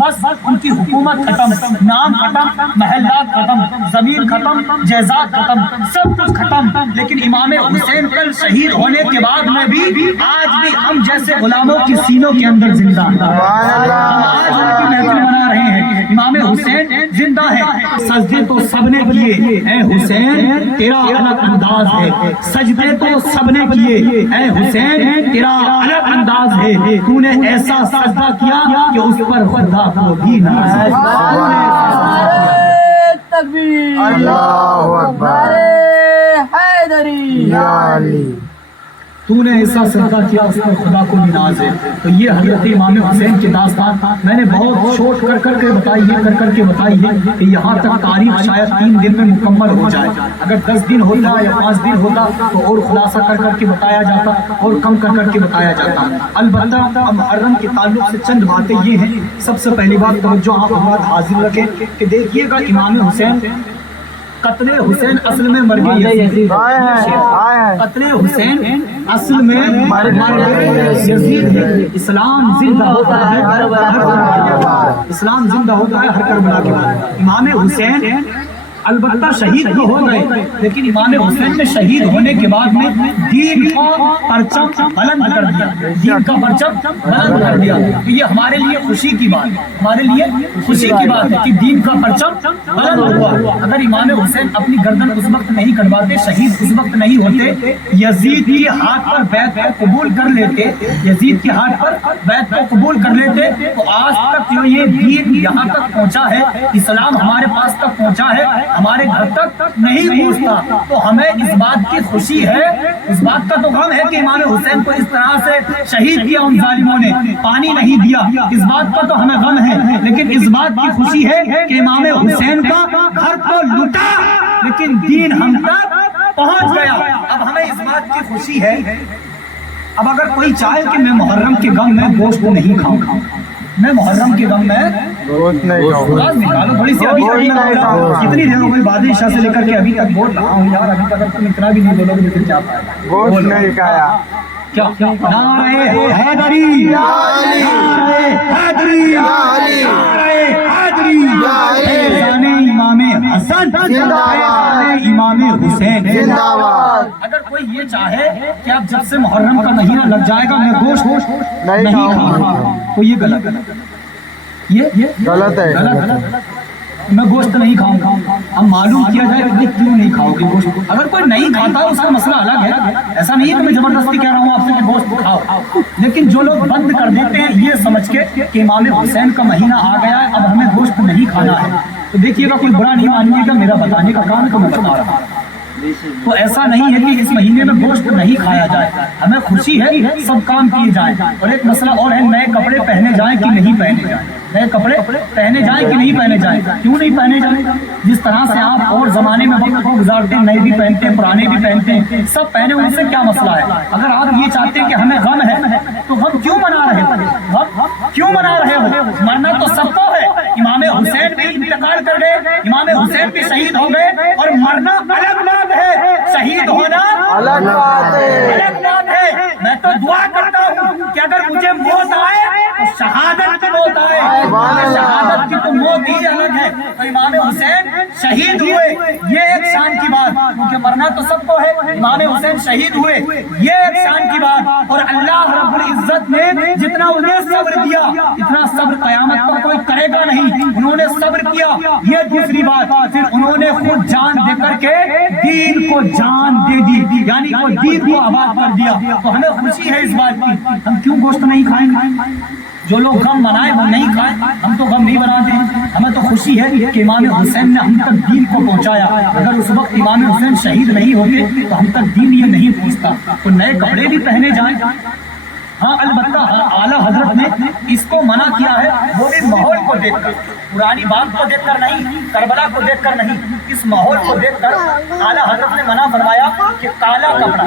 بس ان کی حکومت ختم، نام ختم، محلات ختم، زمین ختم، جائیداد ختم، سب کچھ ختم، لیکن امام حسین کل شہید ہونے کے بعد میں بھی آج بھی ہم جیسے غلاموں کی سینوں کے اندر زندہ ہیں۔ ہم آج ان کی محفل منا رہے ہیں، امام حسین زندہ ہے۔ سجدے تو سب نے کیے، اے حسین تیرا الگ انداز ہے، سجدے تو سب نے کیے، اے حسین تیرا الگ انداز ہے، تو نے ایسا سجدہ کیا کہ اس پر خدا کو بھی ناراض ہے۔ تکبیر، اللہ اکبر، حیدری، یا علی۔ تو نے ایسا سجدہ کیا اس پر خدا کو بھی ناز ہے۔ تو یہ حضرت امام حسین کی داستان میں نے بہت چھوٹ کر کے بتائی ہے کہ یہاں تک تاریخ شاید 3 دن میں مکمل ہو جائے، اگر 10 دن ہوتا یا 5 دن ہوتا تو اور خلاصہ کر کے بتایا جاتا اور کم کر کے بتایا جاتا۔ البتہ محرم کے تعلق سے چند باتیں یہ ہیں۔ سب سے پہلی بات توجہ آپ حضرات حاضر رکھیں کہ دیکھیے گا امام حسین قتل حسین اصل میں مر گئے، قتل حسین اصل میں مر گئے یزید ہے۔ اسلام زندہ ہوتا ہے ہر اسلام زندہ ہوتا ہے ہر کربلا کے بعد۔ امام حسین البتہ شہید تو ہو گئے، لیکن امام حسین نے شہید ہونے کے بعد میں دین کا پرچم بلند کر دیا، دین کا پرچم بلند کر دیا۔ یہ ہمارے لیے خوشی کی بات ہے، ہمارے لیے خوشی کی بات ہے کہ دین کا پرچم بلند ہوا۔ اگر امام حسین اپنی گردن اس وقت نہیں کٹواتے، شہید اس وقت نہیں ہوتے، یزید کے ہاتھ پر بیعت کو قبول کر لیتے، یزید کے ہاتھ پر بیعت کو قبول کر لیتے، تو آج تک جو یہ دین یہاں تک پہنچا ہے، اسلام ہمارے پاس تک پہنچا ہے، ہمارے گھر تک نہیں پہنچتا۔ تو ہمیں اس بات کی خوشی ہے، اس بات کا تو غم ہے کہ امام حسین کو اس طرح سے شہید کیا ان ظالموں نے، پانی نہیں دیا، اس بات کا تو ہمیں غم ہے، لیکن اس بات کی خوشی ہے کہ امام حسین کا گھر تو لٹا لیکن دین ہم تک پہنچ گیا۔ اب ہمیں اس بات کی خوشی ہے۔ اب اگر کوئی چاہے کہ میں محرم کے غم میں گوشت نہیں کھاؤں، میں محرم کے غم میں گوشت نہیں کھاؤں، نکالو تھوڑی سی، ابھی کتنی دیر ہو گئی بادشاہ سے لے کر کے ابھی تک بول رہا ہوں یار، ابھی تک تم اتنا بھی نہیں بولو گے پھر کیا فائدہ؟ گوشت نہیں کھایا۔ کیا نعرہ حیدری، نعرہ حیدری، نعرہ حیدری، فیضان امام حسن، فیضان امام حسین زندہ باد۔ اگر کوئی یہ چاہے کہ اب جب سے محرم کا مہینہ لگ جائے گا میں گوشت نہیں کھاؤں گا، تو یہ غلط ہے، یہ غلط ہے۔ میں گوشت نہیں کھاؤں گا۔ اب معلوم کیا جائے کہ کیوں نہیں کھاؤ گے گوشت۔ اگر کوئی نہیں کھاتا اس کا مسئلہ الگ ہے، ایسا نہیں ہے کہ میں زبردستی کہہ رہا ہوں آپ سے کہ گوشت کھاؤ، لیکن جو لوگ بند کر دیتے ہیں یہ سمجھ کے کہ امام حسین کا مہینہ آ گیا ہے اب ہمیں گوشت نہیں کھانا ہے، تو دیکھیے گا کوئی برا نہیں مانیے گا، میرا بتانے کا کام ہے تو میں بتا رہا ہوں۔ تو ایسا نہیں ہے کہ اس مہینے میں گوشت نہیں کھایا جائے، ہمیں خوشی ہے سب کام کیے جائیں۔ اور ایک مسئلہ اور ہے، نئے کپڑے پہنے جائیں کہ نہیں پہنے جائیں، نئے کپڑے پہنے جائیں کہ نہیں پہنے جائیں، کیوں نہیں پہنے جائیں؟ جس طرح سے آپ اور زمانے میں وقت کو گزارتے ہیں، نئے بھی پہنتے ہیں پرانے بھی پہنتے ہیں، سب پہنے، ان سے کیا مسئلہ ہے؟ اگر آپ یہ چاہتے ہیں کہ ہمیں غم ہے تو غم کیوں منا رہے ہو؟ کیوں منا رہے ہو؟ مرنا تو سب کو ہے، امام حسین بھی انتقال کر گئے، امام حسین بھی شہید ہو گئے، اور مرنا الگ بات ہے، شہید ہونا الگ بات ہے، الگ بات ہے۔ میں تو دعا کرتا ہوں کہ اگر مجھے موت آئے تو شہادت کی موت آئے، شہادت کی تو موت ہی الگ ہے۔ تو امام حسین شہید ہوئے، یہ ایک شان کی بات، کیونکہ مرنا تو سب کو ہے، امام حسین شہید ہوئے یہ ایک شان کی بات۔ اور اللہ رب العزت نے جتنا انہیں صبر دیا اتنا صبر قیامت پر کوئی کرے گا نہیں، انہوں نے صبر کیا، یہ دوسری بات۔ پھر انہوں نے خود جان دے کر کے دین کو جان دے دی، یعنی وہ دین کو آباد کر دیا۔ تو ہمیں خوشی ہے اس بات کی، ہم کیوں گوشت نہیں کھائیں گے؟ جو لوگ غم منائے وہ نہیں کھائیں، ہم تو غم نہیں مناتے، ہمیں تو خوشی ہے کہ امام حسین نے ہم تک دین کو پہنچایا۔ اگر اس وقت امام حسین شہید نہیں ہوتے تو ہم تک دین یہ نہیں پہنچتا۔ تو نئے کپڑے بھی پہنے جائیں، ہاں البتہ اعلیٰ حضرت نے اس کو منع کیا ہے، وہ بھی ماحول کو دیکھ کر، پرانی بات کو دیکھ کر نہیں، کربلا کو دیکھ کر نہیں، اس ماحول کو دیکھ کر اعلیٰ حضرت نے منع فرمایا کہ کالا کپڑا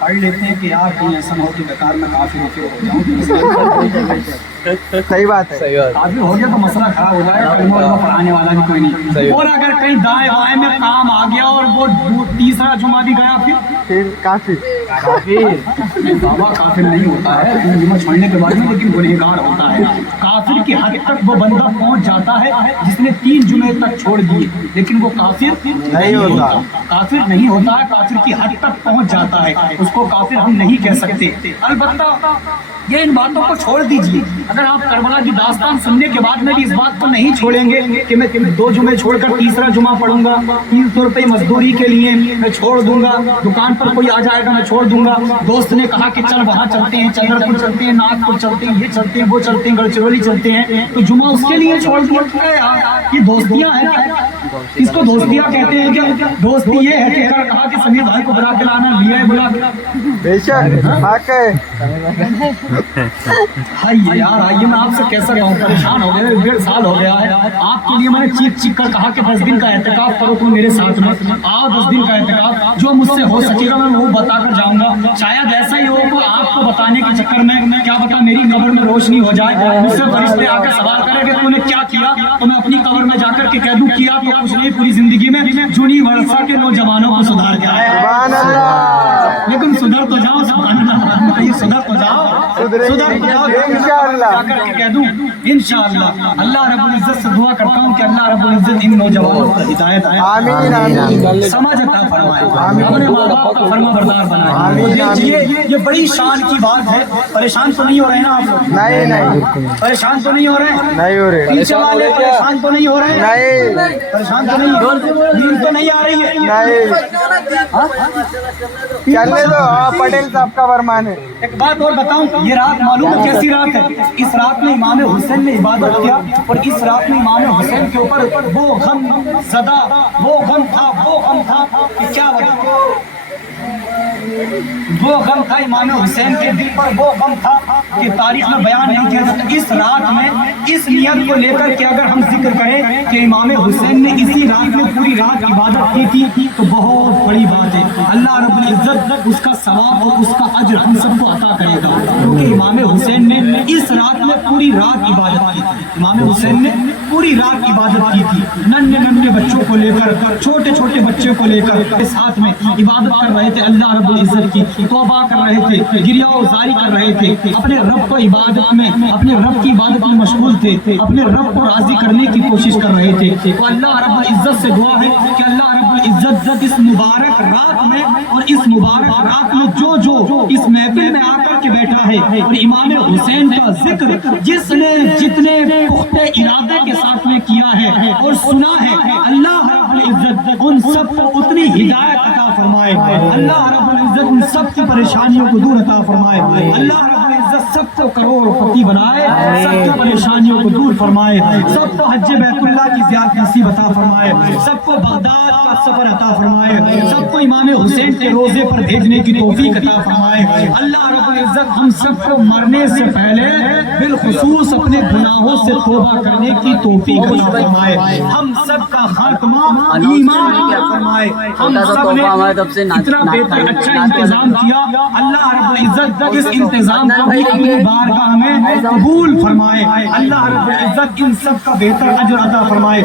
پڑھ لیتے ہیں کہ یار کہیں ایسا نہ ہو کہ بیکار میں کافر ہو جاؤں. صحیح بات ہے. کافر ہو گیا تو مسئلہ خراب ہو جائے گا, کلمہ ولمہ پڑھانے والا بھی کوئی نہیں. اور اگر کہیں دائیں بائیں میں کام آ گیا اور وہ تیسرا جمعہ بھی گیا پھر کافی بابا کافر نہیں ہوتا ہے تین جمعہ چھوڑنے کے بعد میں, لیکن گنہگار ہوتا ہے. کافر کی حد تک وہ بندہ پہنچ جاتا ہے جس نے 3 جمعے تک چھوڑ دیے, لیکن وہ کافر نہیں ہوتا. کافر نہیں ہوتا ہے, کافر کی حد تک پہنچ جاتا ہے, اس کو کافر ہم نہیں کہہ سکتے. البتہ یہ ان باتوں کو چھوڑ دیجیے. اگر آپ کربلا کی داستان سننے کے بعد میں بھی اس بات کو نہیں چھوڑیں گے کہ میں 2 جمعے چھوڑ کر تیسرا جمعہ پڑھوں گا, 300 روپے مزدوری کے لیے میں چھوڑ دوں گا, دکان پر کوئی آ جائے گا میں چھوڑ دوں گا, دوست نے کہا کہ چل وہاں چلتے ہیں, چندر پور چلتے ہیں, ناگ پور چلتے ہیں, یہ چلتے ہیں, وہ چلتے ہیں, گڑچرولی چلتے ہیں, تو جمعہ اس کے لیے چھوڑ دیا. یہ دوستیاں ہیں کیا؟ اس کو دوستیاں کہتے ہیں کیا؟ دوستی یہ ہے کہ کہا کہ سمیر بھائی کو بلا کے لانا, لیا ہے بلا کے. بے شک حق ہے. آئیے یار آئیے, میں آپ سے کیسا کہوں, پریشان ہو گئے, 1.5 سال ہو گیا ہے. آپ کے لیے میں نے چیخ چیخ کر کہا کہ 10 دن کا اعتکاف کرو تم میرے ساتھ میں, آؤ 10 دن کا اعتکاف, جو مجھ سے ہو سکے گا میں وہ بتا کر جاؤں گا. شاید ایسا ہی ہو کہ آپ کو بتانے کے چکر میں کیا پتا میری قبر میں روشنی ہو جائے, مجھ سے فرشتے آ کر سوال کرے کہ تم نے کیا کیا, تو میں اپنی قبر میں جا کر کے کہہ دوں کیا تو کچھ نہیں, پوری زندگی میں یونیورسا کے نوجوانوں کو سدھار کے آیا. سبحان اللہ. لیکن سدھر تو جاؤ, سبحان اللہ, سدھر تو جاؤ, سدھر تو جاؤ, انشاءاللہ. جا کر کے کہہ دوں انشاءاللہ. اللہ رب العزت سے دعا کرتا ہوں کہ اللہ رب العزت ان نوجوانوں کو ہدایت عطا آمین آمین. سمجھ عطا فرمائے, اپنے ماں باپ کا فرما بردار بنائے. تو دیکھیے یہ بڑی شان کی بات ہے. پریشان تو نہیں ہو رہے نا آپ لوگ؟ نہیں نہیں پریشان تو نہیں ہو رہے, نہیں ہو رہے. پیچھے والے پریشان تو نہیں ہو رہے, نہیں پریشان تو نہیں ہو رہے, نیند تو نہیں آ رہی ہے. نہیں چلنے دو, پٹیل صاحب کا فرمان ہے. ایک بات اور بتاؤں, یہ رات معلوم ہے کیسی رات ہے؟ اس رات میں امام حسین نے عبادت کیا, اور اس رات میں امام حسین کے اوپر وہ غم زدہ, وہ غم تھا کہ کیا بتاؤں, وہ غم تھا امام حسین کے دل پر, وہ غم تھا کہ تاریخ میں بیان نہیں کیا جاتا. اس رات میں اس نیت کو لے کر کے اگر ہم ذکر کریں کہ امام حسین نے اسی رات میں پوری رات عبادت کی تھی تو بہت بڑی بات ہے. اللہ رب العزت اس کا ثواب اور اس کا اجر ہم سب کو عطا کرے گا, کیونکہ امام حسین نے اس رات میں پوری رات عبادت کی تھی. امام حسین نے پوری رات عبادت کی تھی, ننھے بچوں کو لے کر, چھوٹے چھوٹے بچوں کو لے کر ساتھ میں عبادت کر رہے تھے. اللہ رب العزت کی توبہ کر رہے تھے, گریہ وزاری کر رہے تھے, اپنے رب کو عبادت میں, اپنے رب کی عبادت میں مشغول تھے, اپنے رب کو راضی کرنے کی کوشش کر رہے تھے. تو اللہ رب العزت سے دعا ہے کہ اللہ رب العزت اس مبارک رات میں اور اس مبارک رات میں جو اس محفل میں آ کر کے بیٹھا ہے اور امام حسین کا ذکر جس نے جتنے پختہ ارادے کے ساتھ میں کیا ہے اور سنا ہے, اللہ رب العزت ان سب کو اتنی ہدایت عطا فرمائے. اللہ رب العزت ان سب کی پریشانیوں کو دور عطا فرمائے. اللہ رب العزت سب کو کروڑ پتی بنائے, سب کی پریشانیوں کو دور فرمائے, سب کو حج بیت اللہ کی زیارت نصیب عطا فرمائے, سب کو بغداد کا سفر عطا فرمائے, سب کو امام حسین کے روزے پر بھیجنے کی توفیق عطا فرمائے. اللہ رب العزت ہم سب کو مرنے سے پہلے بالخصوص اپنے گناہوں سے توبہ کرنے کی توفیق عطا فرمائے. ہم سب کا خاتمہ ایمان عطا فرمائے. ہم سب نے اتنا بہتر اچھا انتظام کیا, اللہ رب العزت اس انتظام کو بھی اپنی بارگاہ میں قبول فرمائے. اللہ رب العزت ان سب کا بہتر اجر عطا فرمائے.